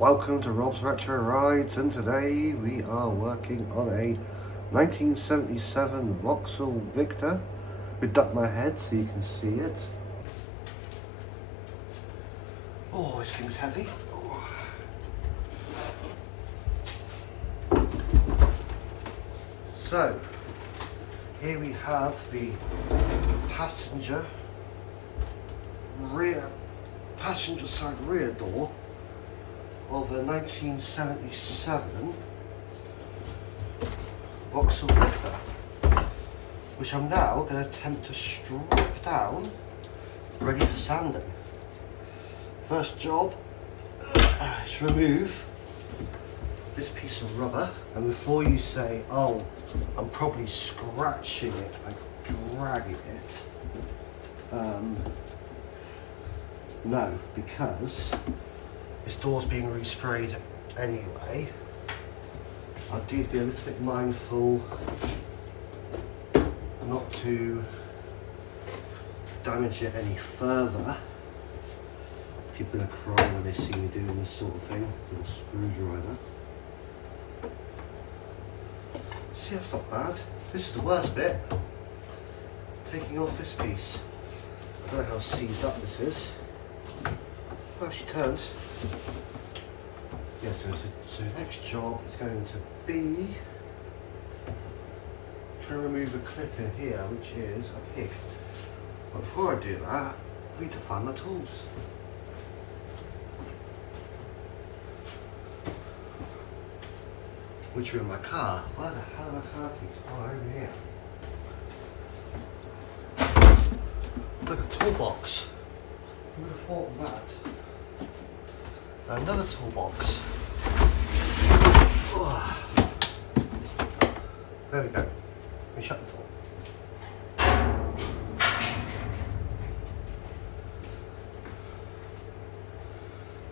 Welcome to Rob's Retro Rides, and today we are working on a 1977 Vauxhall Victor. We duck my head so you can see it. Oh, this thing's heavy. So, here we have the passenger side rear door of a 1977 Vauxhall Victor, which I'm now going to attempt to strip down, ready for sanding. First job is to remove this piece of rubber, and before you say, oh, I'm probably scratching it by dragging it, no, because this door's being resprayed anyway. I do need to be a little bit mindful not to damage it any further. People are going to cry when they see me doing this sort of thing with a screwdriver. See, that's not bad. This is the worst bit. Taking off this piece. I don't know how seized up this is. Well, she turns. Yeah, so the next job is going to be trying to remove a clip in here, which is a pig. But before I do that, I need to find my tools. Which are in my car. Where the hell are my car keys? Oh, over here. Look, a toolbox. Who would have thought of that? Another toolbox. Oh. There we go. Let me shut the door.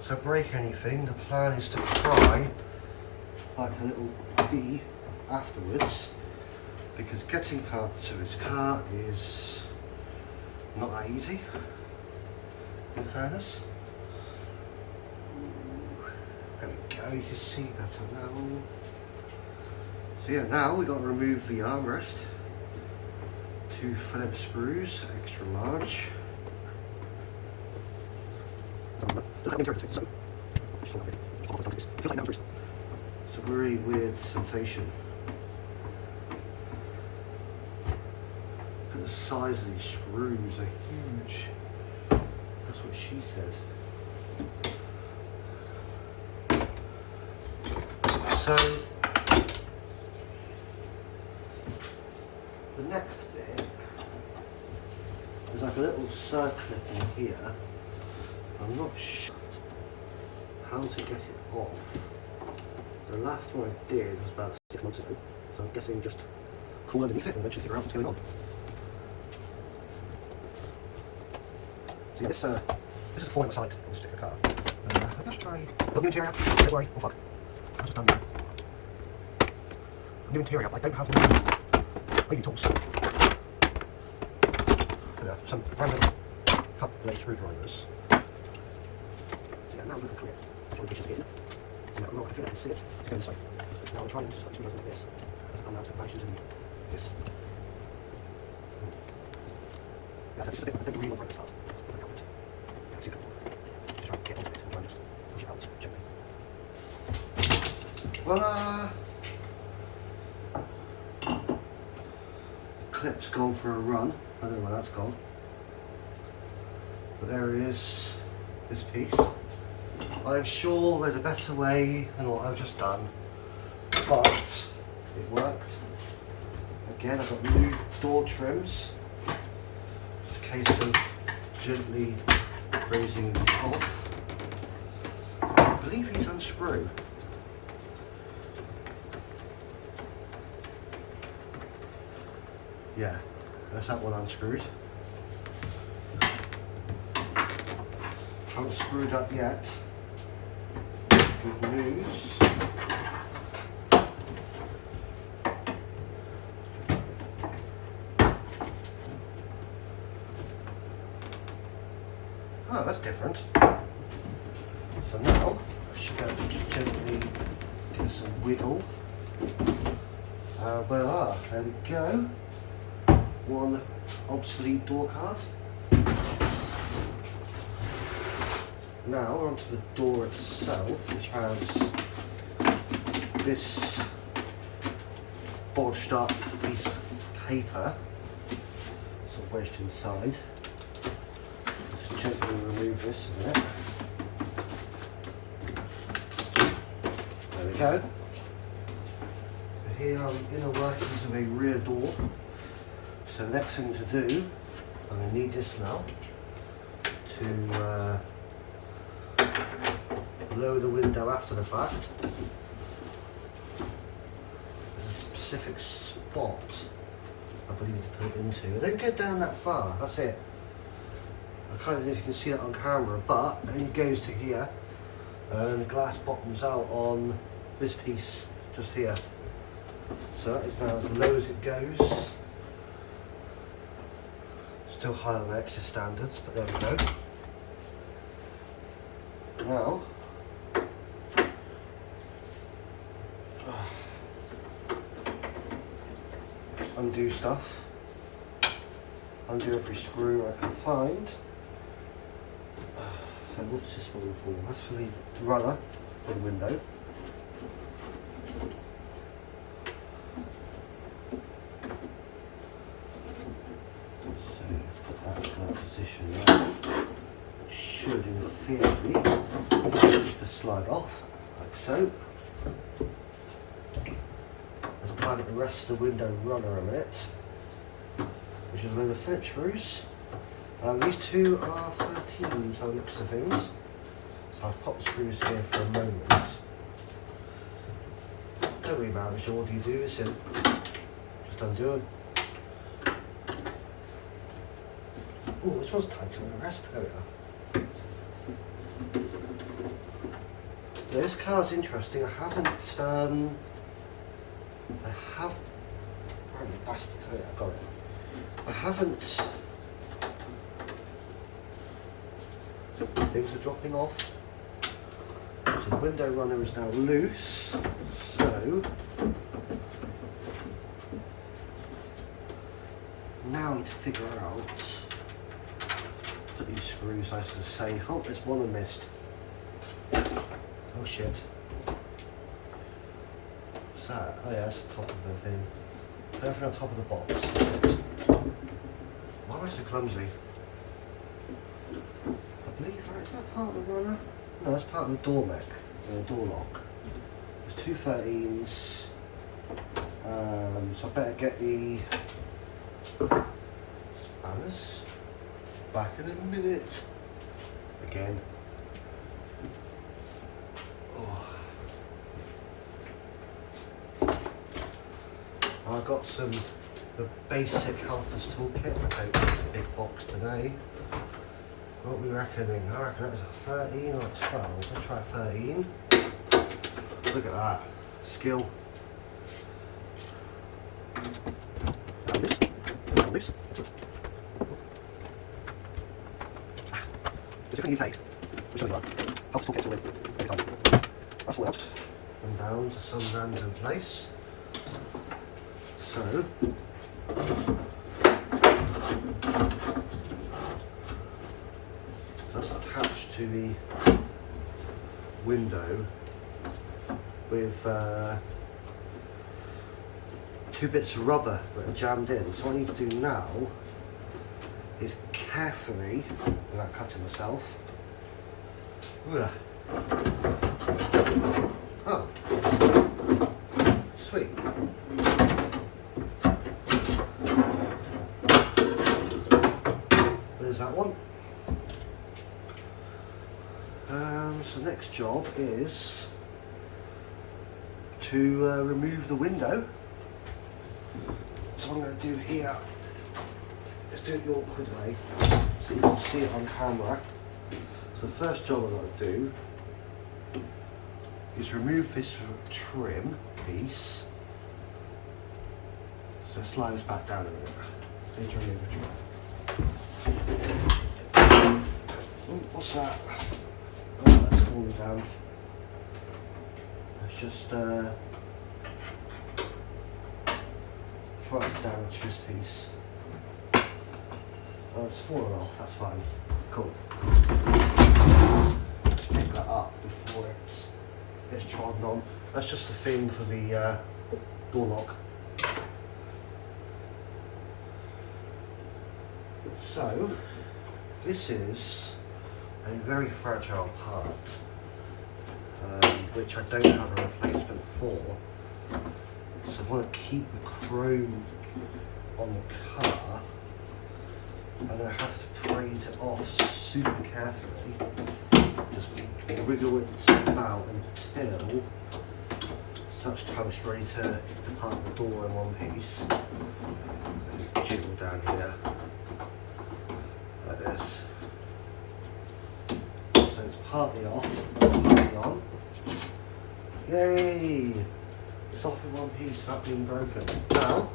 So break anything, the plan is to cry like a little bee afterwards, because getting parts of his car is not that easy, in fairness. There we go, you can see better now. So yeah, now we've got to remove the armrest. 2 Phillips screws, extra large. It's a very weird sensation. And the size of these screws are huge. That's what she said. So the next bit is like a little circlip in here. I'm not sure how to get it off. The last one I did was about 6 months ago, so I'm guessing just crawl underneath it and eventually figure out what's going on. So yeah, this is the fall in the side of this particular car. I'll just try. Got new interior up, don't worry, oh fuck. I've just done new interior up. I don't have any tools. Some random thumb blade screwdrivers. So yeah, now I'm looking clear. That's what we should get in. So now I'm not going to feel I can see it. To go inside. Now I'm trying to just like screwdriver like this. I'm now separation to this. Yeah, this is a bit, I don't really want to break this hard. Yeah, I see it. Just try to get onto it and try and just push it out gently. Voila! Clip's gone for a run. I don't know where that's gone. But there it is, this piece. I'm sure there's a better way than what I've just done, but it worked. Again, I've got new door trims. It's a case of gently raising them off. I believe these unscrew. Yeah, that's that one unscrewed. Haven't screwed up yet. Good news. Oh, that's different. So now, should be able to just gently give it some wiggle. There we go. One obsolete door card. Now we're onto the door itself, which has this bodged up piece of paper sort of wedged inside. Just gently remove this a minute. There we go. So here are the inner workings of a rear door. So the next thing to do, I'm going to need this now to lower the window after the fact. There's a specific spot I believe to put it into. I don't get down that far, that's it. I can't even know if you can see it on camera, but it only goes to here and the glass bottoms out on this piece just here. So that is now as low as it goes. Still higher than exit standards, but there we go. Now, undo stuff, undo every screw I can find. So what's this one for? That's for the runner for the window. So put that into that position now. Should in theory just slide off like so. Let's plan the rest of the window runner a minute, which is a load of Phillips screws. These two are 13s by the looks of things. So I've popped the screws here for a moment. Don't worry about it, so what do you do? It's in. Just undo them. Oh, this one's tighter than the rest. There we are. Yeah, this car's interesting. I haven't. Bastard, I got it. I haven't. Things are dropping off. So the window runner is now loose. So now I need to figure out. Put these screws nice and safe. Oh, there's one I missed. Oh shit. What's that? Oh yeah, that's the top of the thing. Everything on top of the box. Why am I so clumsy? I believe is that part of the runner? No, that's part of the door mech, the door lock. There's two 13s. So I better get the spanners back in a minute. Again. I got the basic Halfers toolkit. I take a big box today. What are we reckoning? I reckon that was a 13 or a 12. Let's try 13. Look at that. Skill. And this. And this. Which one you take? Which one you like? Halfers toolkit to win. Every time. That's all out. And down to some random place. So, that's attached to the window with two bits of rubber that are jammed in. So what I need to do now is carefully, without cutting myself, oh, sweet. There's that one. So next job is to remove the window. So what I'm going to do here is do it the awkward way so you can see it on camera. So the first job I've got to do is remove this trim piece. So slide this back down a minute. Need to remove the trim. Ooh, what's that? Oh, that's falling down. just try to damage this piece. Oh, it's fallen off, that's fine. Cool. Just pick that up before it gets trodden on. That's just the thing for the door lock. So, this is a very fragile part, which I don't have a replacement for. So I want to keep the chrome on the car. I'm going to have to praise it off super carefully. Just wiggle it about until such time it's ready to depart the door in one piece. Just jiggle down here. Like this. So it's partly off, partly on. Yay! It's off in one piece without being broken. Now,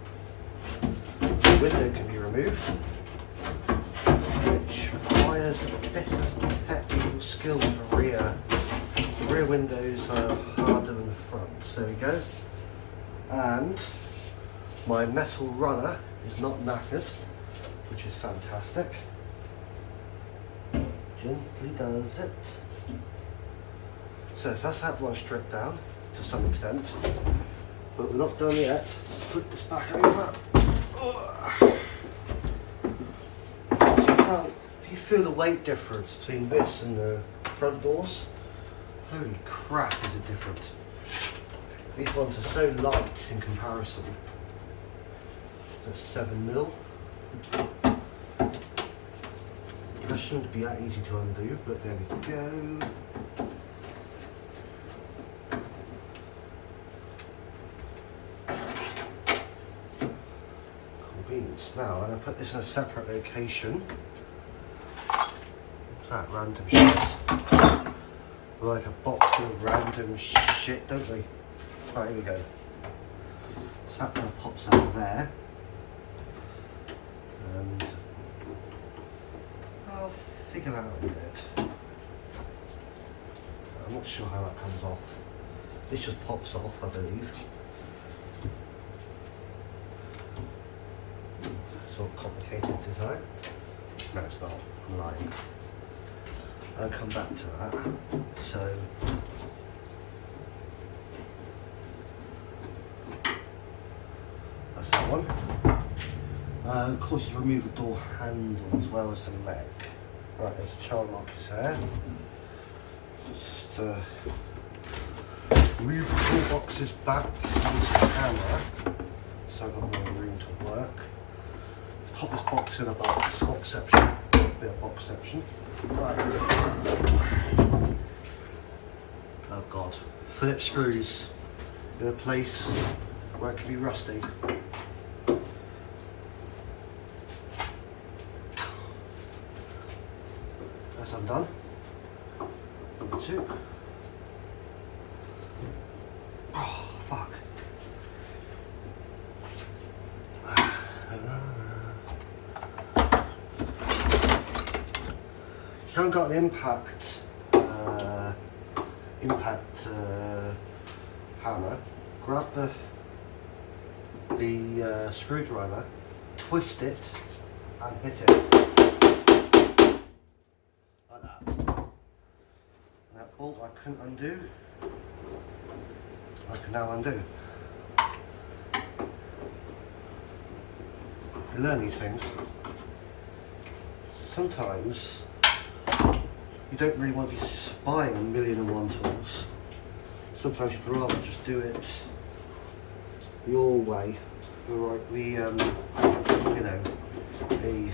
the window can be removed, which requires a bit of technical skill for rear. The rear windows are harder than the front. So there we go. And my metal runner is not knackered, which is fantastic. Gently does it. So that's that one stripped down to some extent, but we're not done yet. Let's flip this back over. So if you feel the weight difference between this and the front doors, holy crap is it different. These ones are so light in comparison. That's 7mm. That shouldn't be that easy to undo, but there we go. Cool beans. Now I'm going to put this in a separate location. What's that random shit? We're like a box full of random shit, don't we? Right, here we go. So that kind of pops out of there. And I'll figure that out in a minute. I'm not sure how that comes off. This just pops off, I believe. Sort of complicated design. No, it's not. I'm lying. I'll come back to that. So, that's that one. Of course, you remove the door handle as well as the mech. Right, there's a child lock there. Just move the toolboxes back, use the hammer, so I've got more room to work. Let's pop this box in a boxception. Bit of boxception. Right. Oh god. Phillips screws in a place where it can be rusty. That's undone. Number 2. Oh, fuck. You haven't got an impact hammer. Grab the screwdriver, twist it, and hit it. Like that. And that bolt I couldn't undo, I can now undo. You learn these things. Sometimes you don't really want to be buying 1,000,001 tools. Sometimes you'd rather just do it your way, or like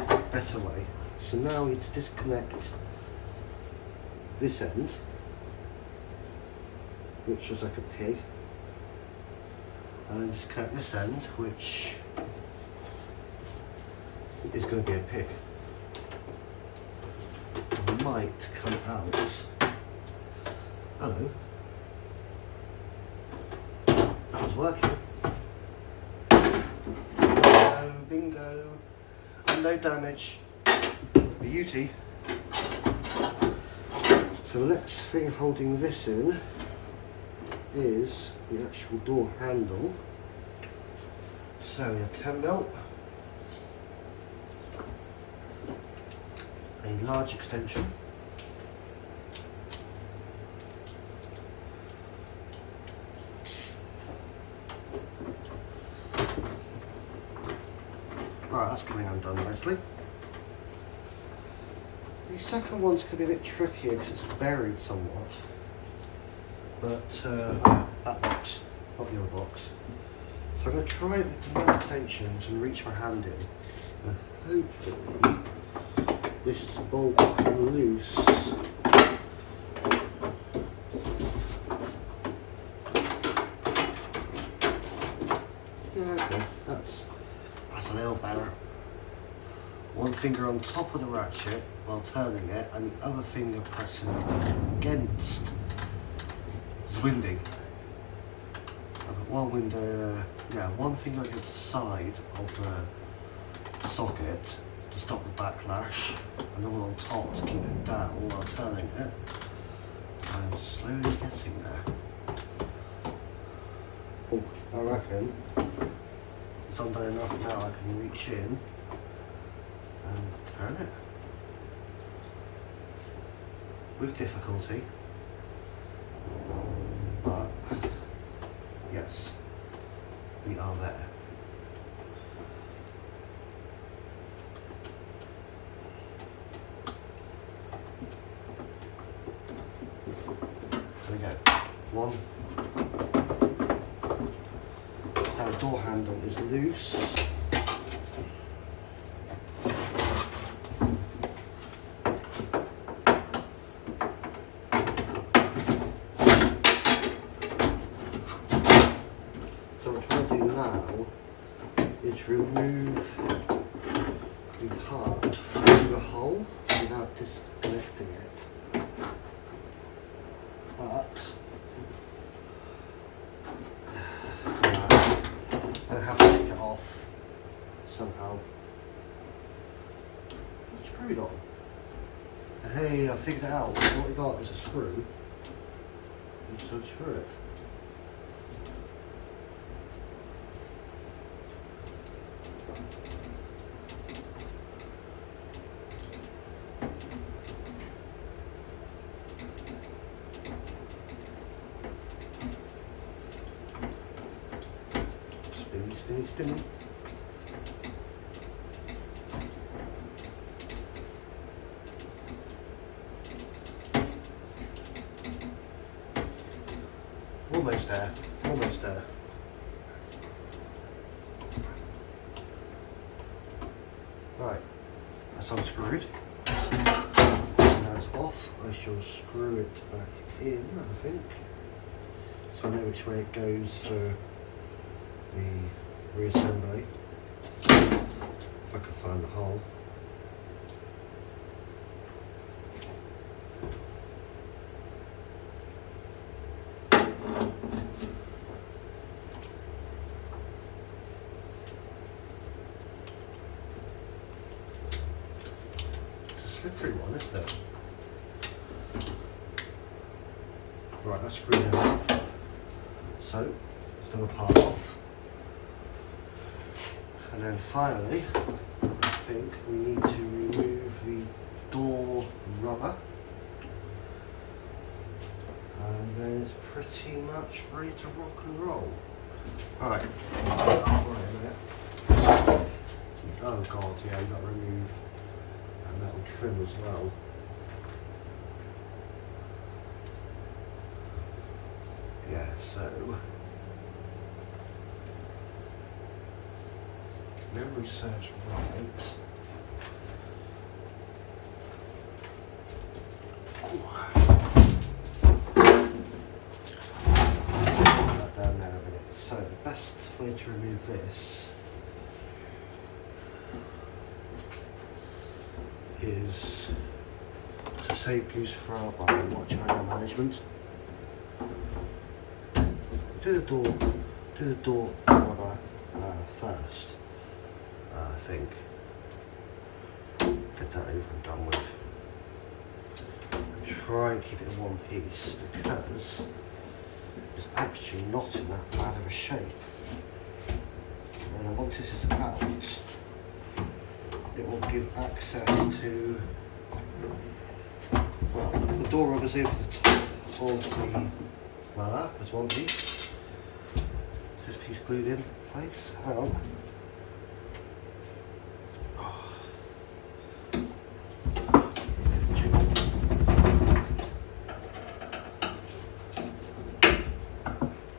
a better way. So now we need to disconnect this end, which was like a pig, and then disconnect this end, which is going to be a pig. It might come out. Hello. That was working. Bingo. And no damage. Beauty. So the next thing holding this in is the actual door handle. So we have 10mm, a large extension, right, that's coming undone nicely. The second one's going to be a bit trickier because it's buried somewhat, but that box, not the other box. So I'm going to try it with the extensions and reach my hand in, and hopefully this bolt will come loose. Yeah, okay, that's a little better. One finger on top of the ratchet while turning it, and the other finger pressing against. It's windy. I've got one finger against the side of the socket to stop the backlash, and the one on top to keep it down while turning it. I'm slowly getting there. Oh, I reckon it's undone enough now I can reach in and turn it. With difficulty, but yes, we are there. There we go. One. Now the door handle is loose. So what I'm trying to do now is remove the part from the hole without disconnecting it. But I have to take it off somehow. Screwed on. Hey, I figured it out. What we got is a screw. You just unscrew it. Spinny, spinny, spinny. Almost there, almost there. Right, that's unscrewed. Now it's off. I shall screw it back in, I think. So I know which way it goes for the reassembly. If I can find the hole. Slippery one, isn't it? Right, that's screwed in off. So, let's do a part off. And then finally, I think we need to remove the door rubber. And then it's pretty much ready to rock and roll. Alright, oh god, yeah, you've got to remove metal trim as well. Yeah, so memory serves right. Put that down there a minute. So the best way to remove this is to save goose for our bar and watch area management. Do the door rubber first, I think. Get that over and done with. And try and keep it in one piece because there's actually not in that bad of a shape. And then once this is out, it will give access to, well, the door rubbers over the top of the, voila, there's one piece. This piece glued in place. Hang on.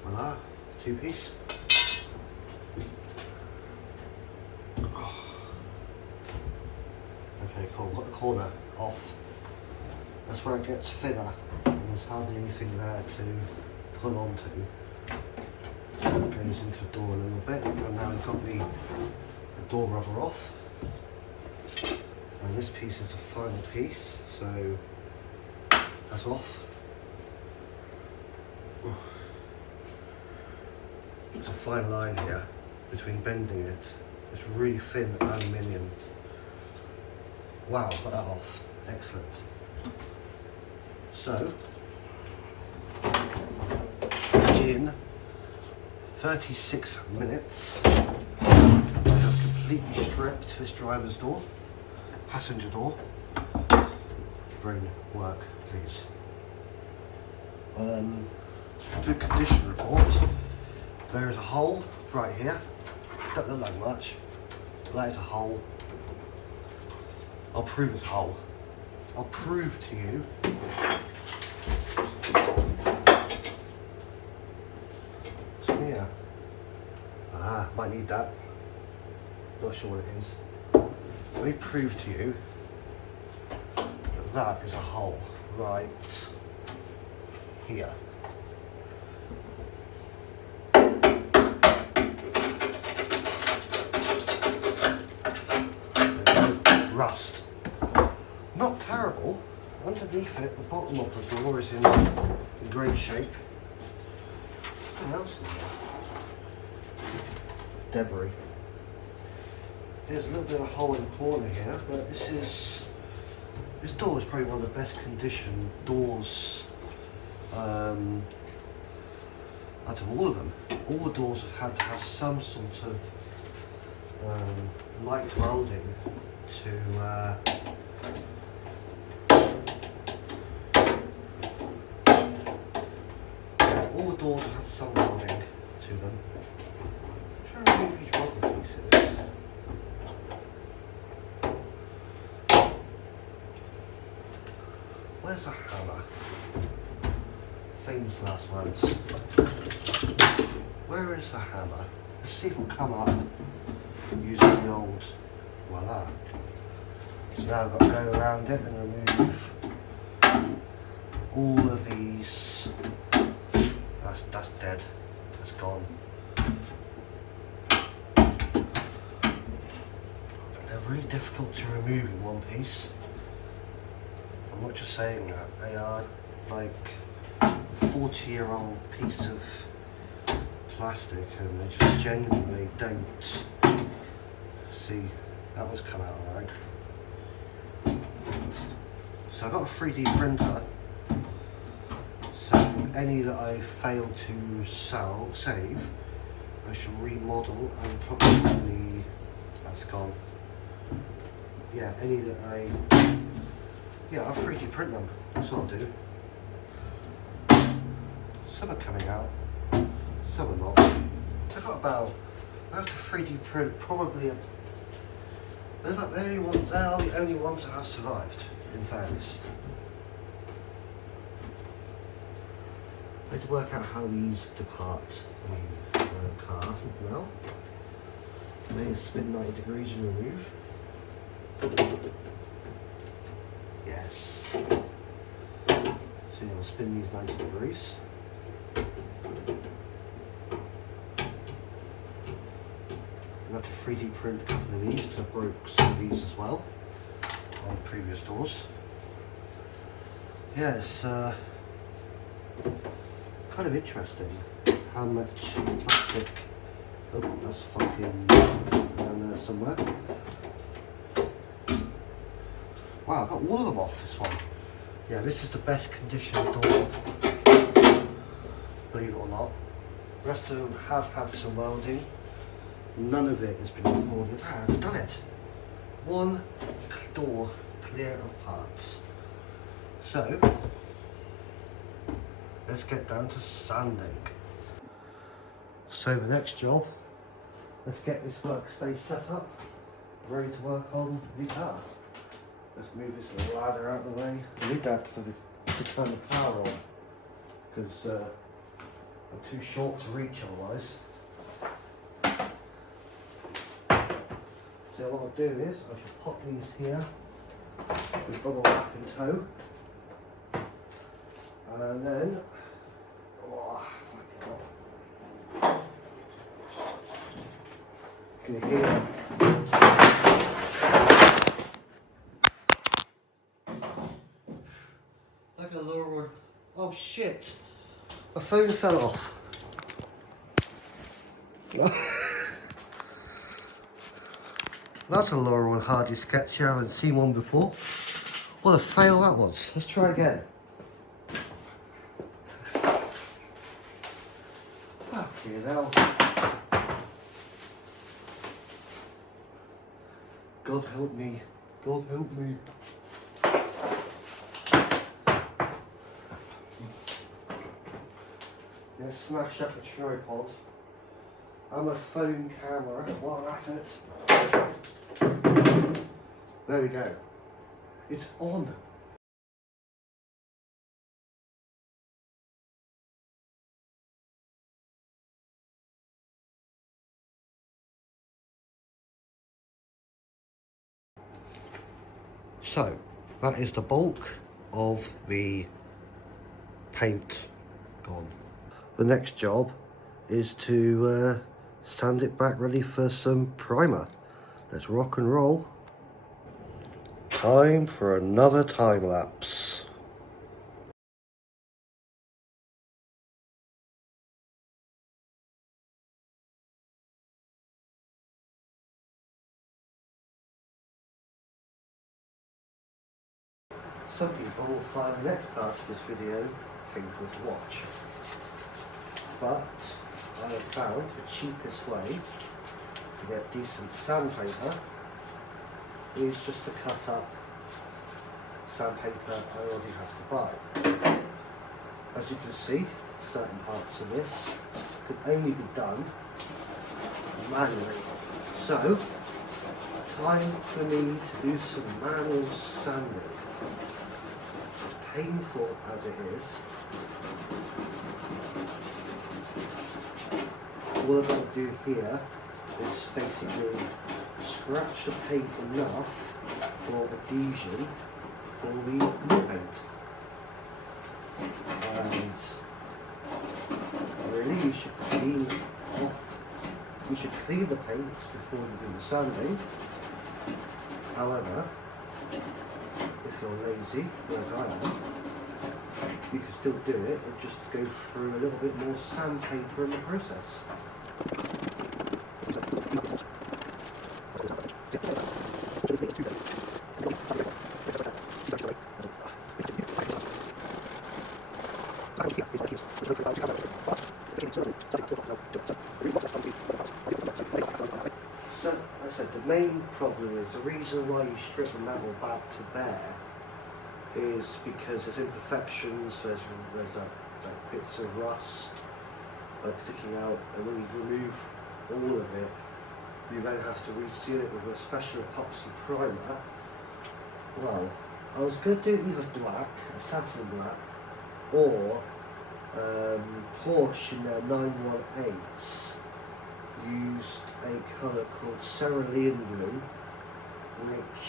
Voila, two piece. Okay, cool. Got the corner off. That's where it gets thinner, and there's hardly anything there to pull onto. So it goes into the door a little bit, and now we've got the door rubber off. And this piece is the final piece, so that's off. There's a fine line here between bending it. It's really thin aluminium. Wow, got that off. Excellent. So, in 36 minutes, I have completely stripped this driver's door, passenger door. Bring work, please. Do condition report. There is a hole right here. Don't look like much, but that is a hole. I'll prove it's a hole. I'll prove to you what's here. Ah, might need that. Not sure what it is. Let me prove to you that that is a hole right here. Rust. Not terrible. Underneath it, the bottom of the door is in great shape. Something else in there. Debris. There's a little bit of a hole in the corner here, but this door is probably one of the best conditioned doors out of all of them. All the doors have had to have some sort of light welding to all the doors have had some welding to them. I'm trying to remove these rubber pieces. Where's the hammer? Famous last words. Where is the hammer? Let's see if it'll come up using the old, voila. So now I've got to go around it and remove all of these. That's dead. That's gone. They're really difficult to remove in one piece. I'm not just saying that. They are like a 40-year-old piece of plastic, and they just genuinely don't. See, that was come out alright. So I've got a 3D printer, so any that I fail to save, I shall remodel and put in the, that's gone. Yeah, any that I'll 3D print them, that's what I'll do. Some are coming out, some are not. I've got about, I have to 3D print probably they're not the only ones, they are the only ones that have survived, in fairness. I need to work out how these depart the car now. May spin 90 degrees and remove. Yes. So yeah, I'll spin these 90 degrees. I had to 3D print a couple of these to broke some of these as well on previous doors. Yeah, it's kind of interesting how much plastic. Oh, that's fucking down there somewhere. Wow, I've got all of them off this one. Yeah, this is the best conditioned door, believe it believe it or not. The rest of them have had some welding. None of it has been recorded. I haven't done it. One door clear of parts. So, let's get down to sanding. So the next job, let's get this workspace set up, ready to work on the car. Let's move this ladder out of the way. I need that for to turn the power on, because I'm too short to reach otherwise. So what I'll do is, I shall pop these here with bubble wrap in tow. And then, can you hear? Like a lower one. Oh shit! My phone fell off. That's a Laurel and Hardy sketch. I haven't seen one before. What a fail that was. Let's try again. Fucking hell. God help me. God help me. Gonna smash up the tripod and my phone camera while I'm at it. There we go. It's on. So, that is the bulk of the paint gone. The next job is to sand it back ready for some primer. Let's rock and roll. Time for another time lapse. Some people will find the next part of this video painful to watch, but I have found the cheapest way to get decent sandpaper is just to cut up sandpaper I already have to buy. As you can see, certain parts of this can only be done manually. So, time for me to do some manual sanding. As painful as it is, all I've got to do here is basically scratch the paint enough for adhesion for the new paint. And really you should clean the paint before you do the sanding. However, if you're lazy, as I am, you can still do it and just go through a little bit more sandpaper in the process. So, as I said, the main problem is the reason why you strip the metal back to bare is because there's imperfections, there's like bits of rust sticking out, and when you remove all of it, you then have to reseal it with a special epoxy primer. Well, I was going to do either black, a satin black, or Porsche in their 918s used a colour called cerulean blue, which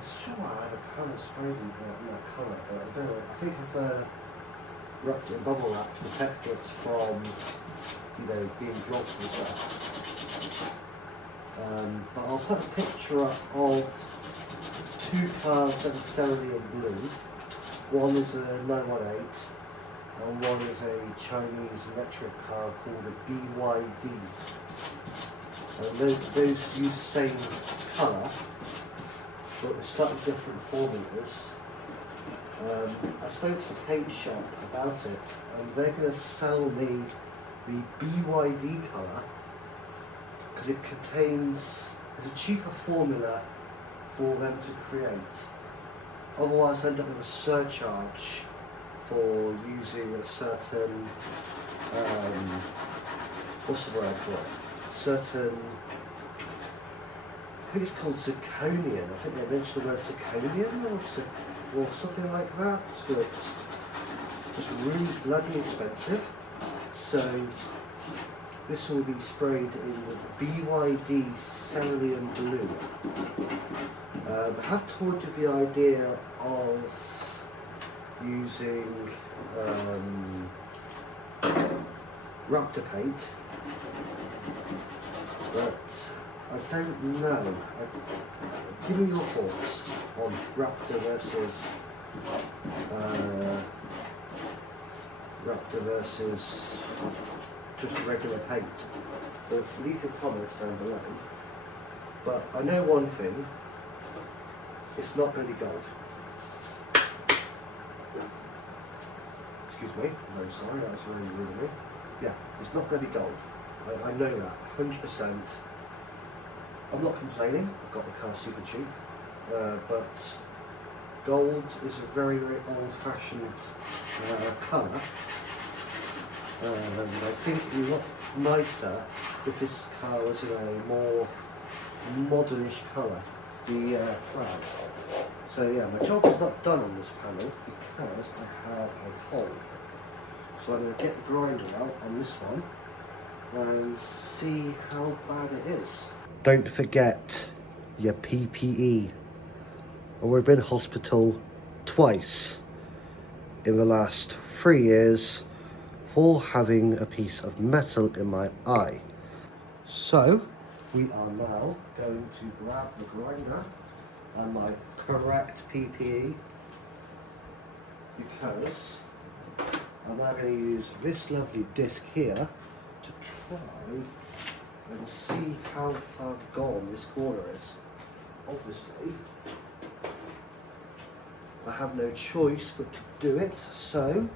I'm sure I had a pan of spray in that colour, but I don't know. I think I've wrapped it in bubble wrap to protect it from, being dropped and stuff. But I'll put a picture up of two cars that are cerulean blue. One is a 918 and one is a Chinese electric car called a BYD. And those use the same colour, but with slightly different formulas. I spoke to the paint shop about it, and they're going to sell me the BYD colour because it contains, it's a cheaper formula for them to create. Otherwise I end up with a surcharge for using a certain, what's the word for it? Certain, I think it's called zirconium. I think they mentioned the word zirconium or something like that. So it's really bloody expensive. So this will be sprayed in the BYD Cerulean Blue. I have toyed with the idea of using Raptor paint, but I don't know. Give me your thoughts on Raptor versus just regular paint. So leave your comments down below. But I know one thing, it's not going to be gold. Excuse me, I'm very sorry, that was very rude of me. Yeah, it's not going to be gold. I know that, 100%. I'm not complaining, I got the car super cheap, but gold is a very, very old-fashioned colour. I think it would look nicer if this car was in a more modernish colour, the cloud. So yeah, my job is not done on this panel because I have a hole. So I'm going to get the grinder out on this one and see how bad it is. Don't forget your PPE. I've been in hospital twice in the last 3 years for having a piece of metal in my eye. So we are now going to grab the grinder and my correct PPE because I'm now going to use this lovely disc here to try and see how far gone this corner is. Obviously, I have no choice but to do it, so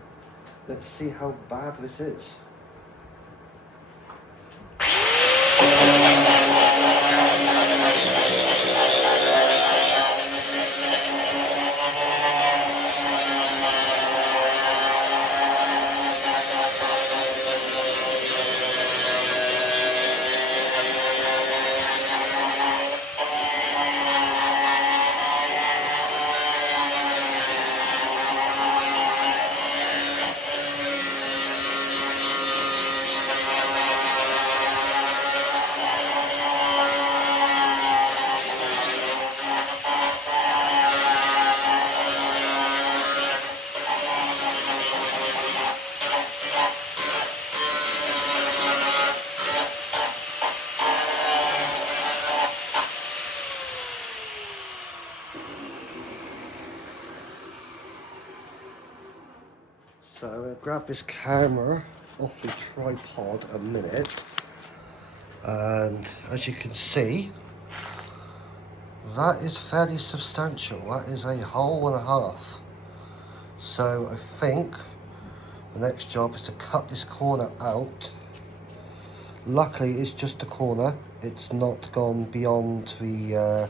let's see how bad this is. So I'm going to grab this camera off the tripod a minute, and as you can see, that is fairly substantial. That is a hole and a half. So I think the next job is to cut this corner out. Luckily it's just a corner, it's not gone beyond the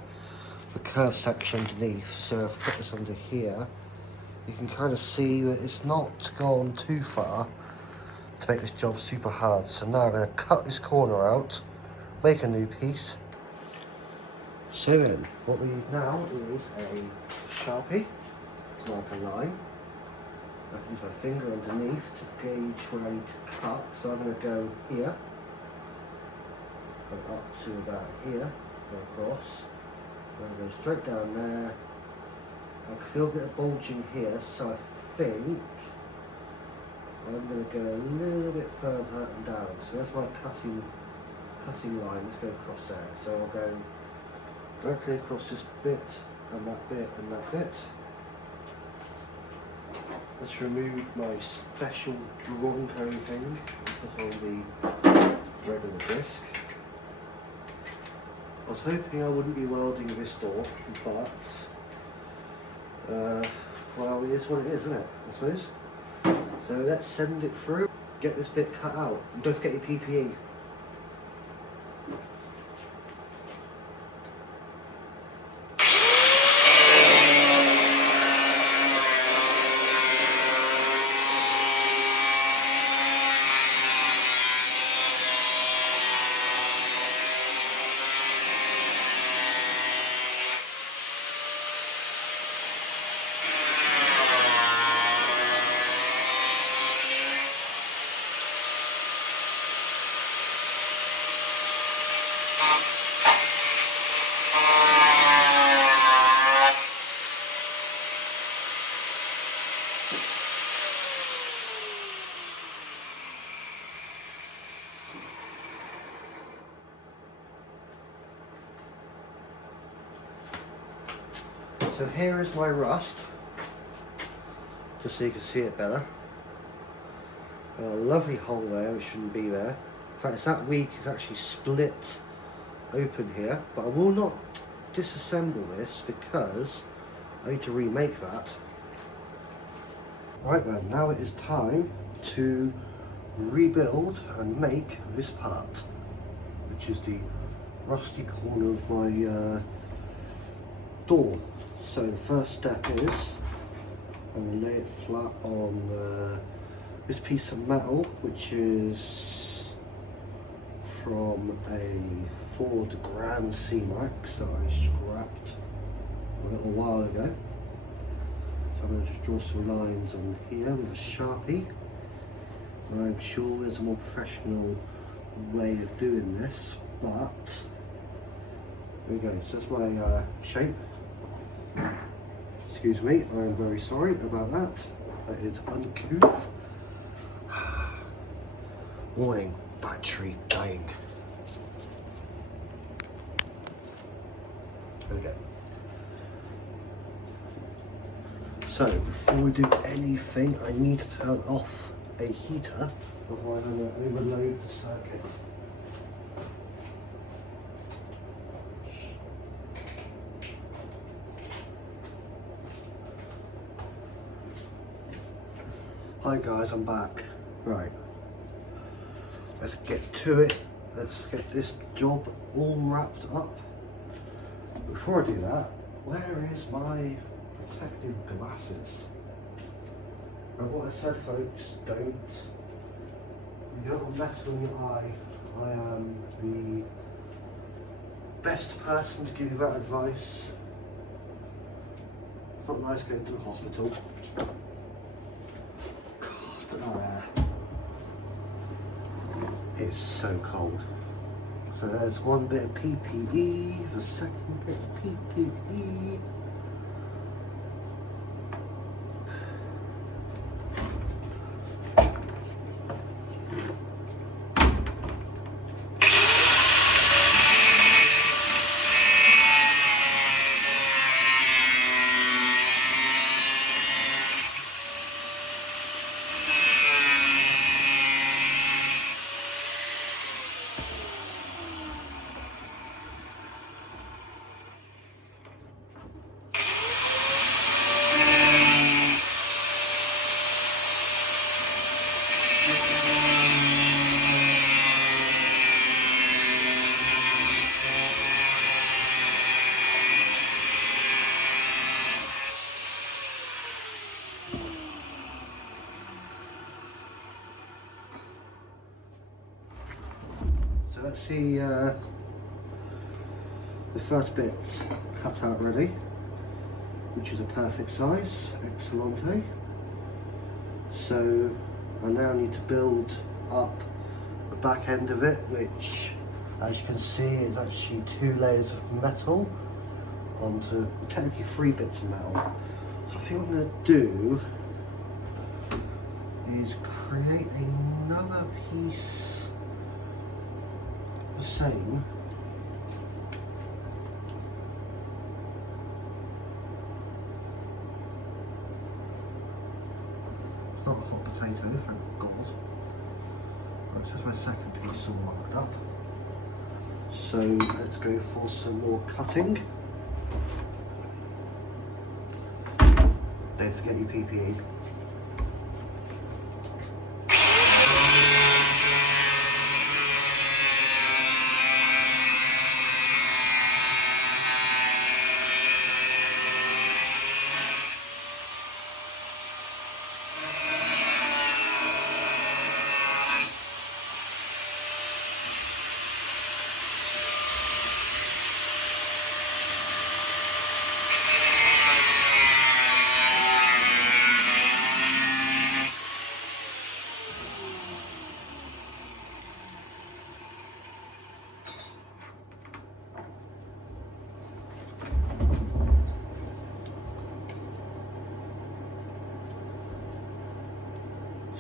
curved section underneath. So if I put this under here, you can kind of see that it's not gone too far to make this job super hard. So now I'm going to cut this corner out, make a new piece. So then, what we need now is a Sharpie to mark a line. I can use my finger underneath to gauge where I need to cut. So I'm going to go here, go up to about here, go across, and go straight down there. I can feel a bit of bulging here, so I think I'm going to go a little bit further and down. So there's my cutting line. Let's go across there. So I'll go directly across this bit and that bit and that bit. Let's remove my special Dronco thing and put on the regular disc. I was hoping I wouldn't be welding this door, but Well, it is what it is, isn't it? I suppose. So let's send it through. Get this bit cut out. And don't forget your PPE. So here is my rust, just so you can see it better. A lovely hole there, which shouldn't be there. In fact, it's that weak, it's actually split open here, but I will not disassemble this because I need to remake that. Right then, now it is time to rebuild and make this part, which is the rusty corner of my door. So the first step is I'm going to lay it flat on this piece of metal, which is from a Ford Grand C-Max that I scrapped a little while ago. So I'm going to just draw some lines on here with a Sharpie. I'm sure there's a more professional way of doing this, but there we go. So that's my shape. Excuse me, I am very sorry about that. That is uncouth. Warning, battery dying. There we go. So before we do anything, I need to turn off a heater, otherwise I'm going to overload the circuit. Hi guys, I'm back. Right, let's get to it. Let's get this job all wrapped up. Before I do that, where is my protective glasses? And what I said, folks, don't. You don't want metal in your eye. I am the best person to give you that advice. It's not nice going to the hospital. It's so cold. So there's one bit of PPE, the second bit of PPE. Let's see the first bits cut out ready, which is a perfect size, excellente. So I now need to build up the back end of it, which, as you can see, is actually 2 layers of metal onto technically 3 bits of metal. So I think what I'm going to do is create another piece the same. It's not a hot potato, thank God. Right, so that's my second piece all marked up. So let's go for some more cutting. Don't forget your PPE.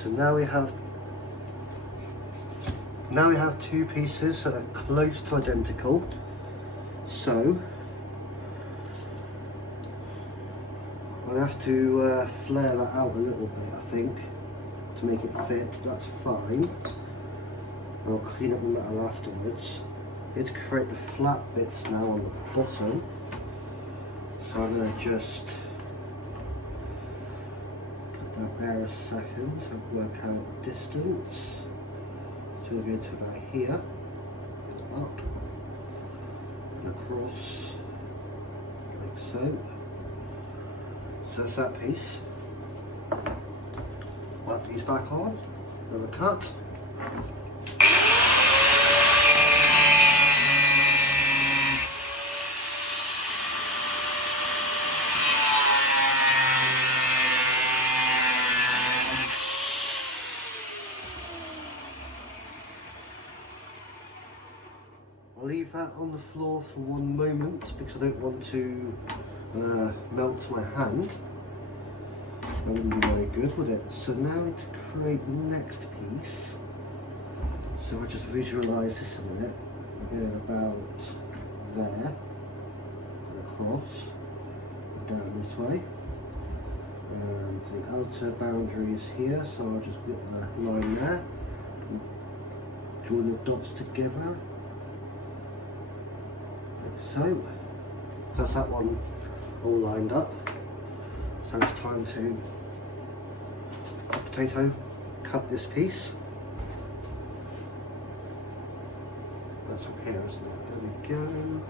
So now we have two pieces that are close to identical. So I'll have to flare that out a little bit, I think, to make it fit. That's fine. I'll clean up the metal afterwards. We have to create the flat bits now on the bottom. So I'm going to just put that there a second and work out the distance. So we'll go to about here, up and across, like so. So that's that piece. Put that piece back on, another cut. I'll leave that on the floor for one moment because I don't want to melt my hand. That wouldn't be very good, would it? So now to create the next piece. So I just visualise this a minute. We're going about there, and across, and down this way. And the outer boundary is here, so I'll just put the line there. And join the dots together. So that's that one all lined up. So it's time to potato cut this piece. That's up here, isn't it? There we go.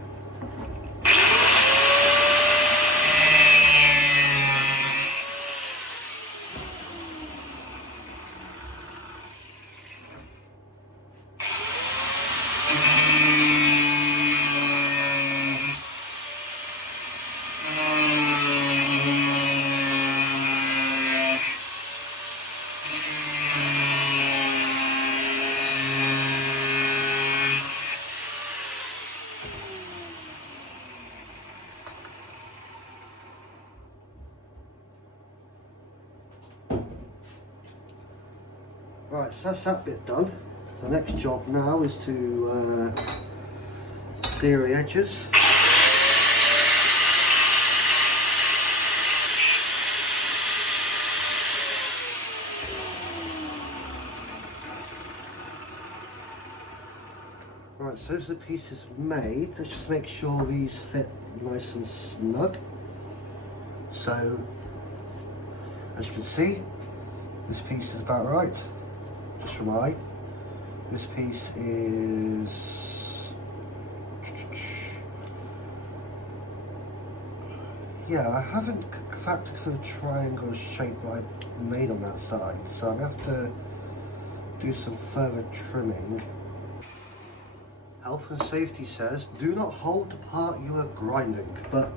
Right, so that's that bit done. The next job now is to clear the edges. Right, so as the piece is made, let's just make sure these fit nice and snug. So, as you can see, this piece is about right. Just from eye. This piece is yeah, I haven't factored for the triangle shape that I made on that side, so I'm going to have to do some further trimming. Health and safety says do not hold the part you are grinding, but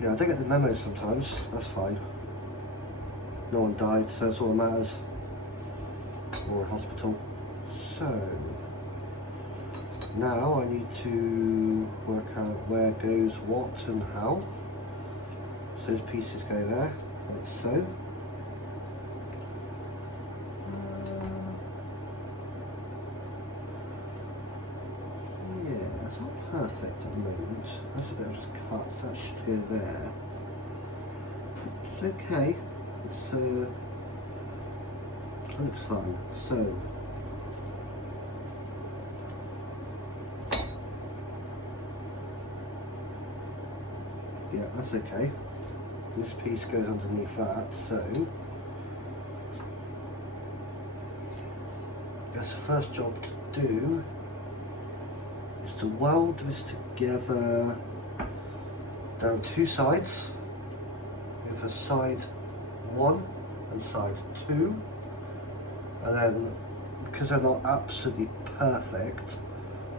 yeah, I don't get the memo sometimes. That's fine. No one died, so that's all that matters. Or a hospital. So now I need to work out where goes what and how. So those pieces go there, like so. Yeah, it's not perfect at the moment. That's a bit of just cuts. That should go there. It's okay. It's looks fine. So yeah, that's okay. This piece goes underneath that, so that's the first job to do, is to weld this together down two sides, with a side 1 and side 2, and then because they're not absolutely perfect,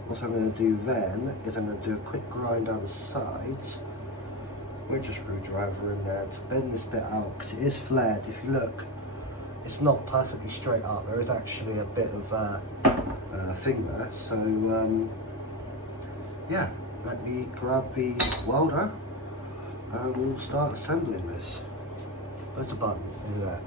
what I'm going to do then is I'm going to do a quick grind down the sides with a screwdriver in there to bend this bit out, because it is flared. If you look, it's not perfectly straight up, there is actually a bit of thing there, so yeah, let me grab the welder and we'll start assembling this. Where's the button? In there.